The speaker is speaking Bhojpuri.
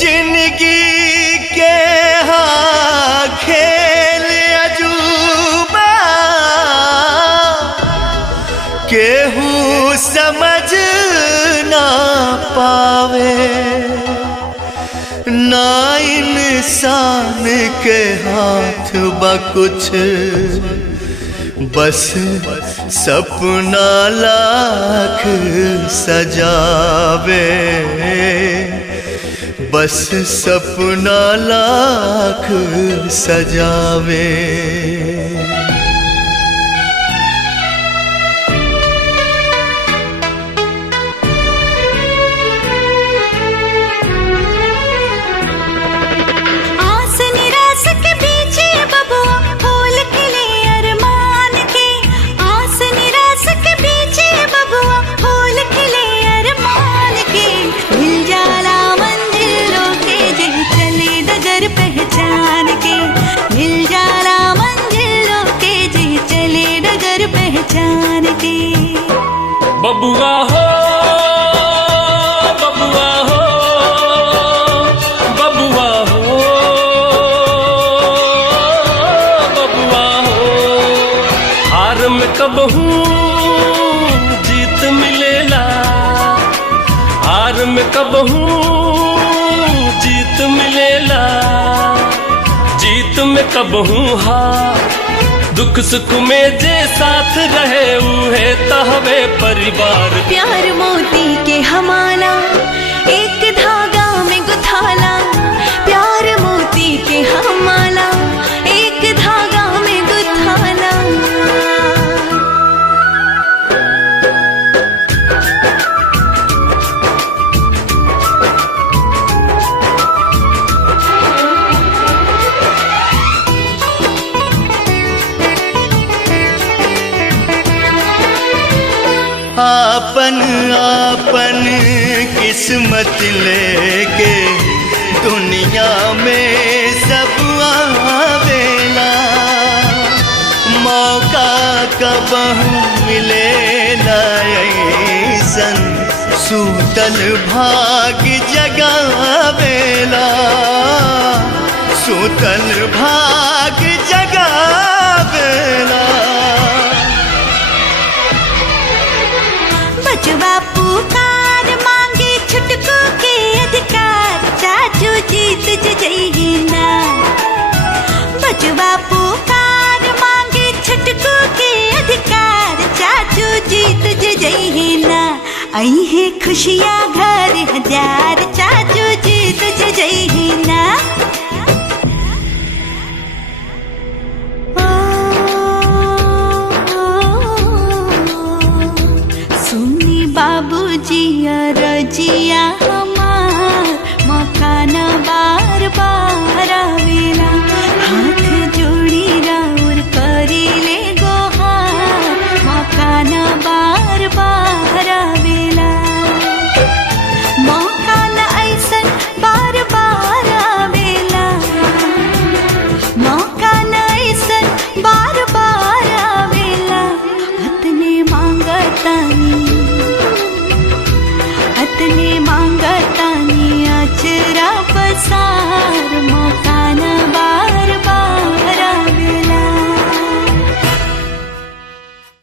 जिंदगी के हाँ खेल अजूबा केहू समझ ना पावे, ना इंसान के हाथ बा कुछ, बस सपना लाख सजावे, बस सपना लाख सजावे। बबुआ हो, बबुआ हो, बबुआ हो, बबुआ हो। हार में कबहू जीत मिलेला, हार में कबहू जीत मिलेला, जीत में कबहू हार। दुख सुख में जे साथ रहे उहे तहवे परिवार। प्यार मोती के हमारा एक धागा में गुथाला, प्यार मोती के हमारा एक धागा में गुथाला। आपन आपन किस्मत लेके दुनिया में सब आवेला, मौका कबहू मिलेला ऐसन, सूतल भाग जगावेला, सूतल भाग जगावेला। बचवा पुकार मांगे छुटकू के अधिकार, चाचू जीत जइही ना। बचवा पुकार मांगे छुटकू के अधिकार, चाचू जीत जइही ना। आई है खुशियाँ घर हजार, चाचू जीत जइही ना। बाबूजी रजिया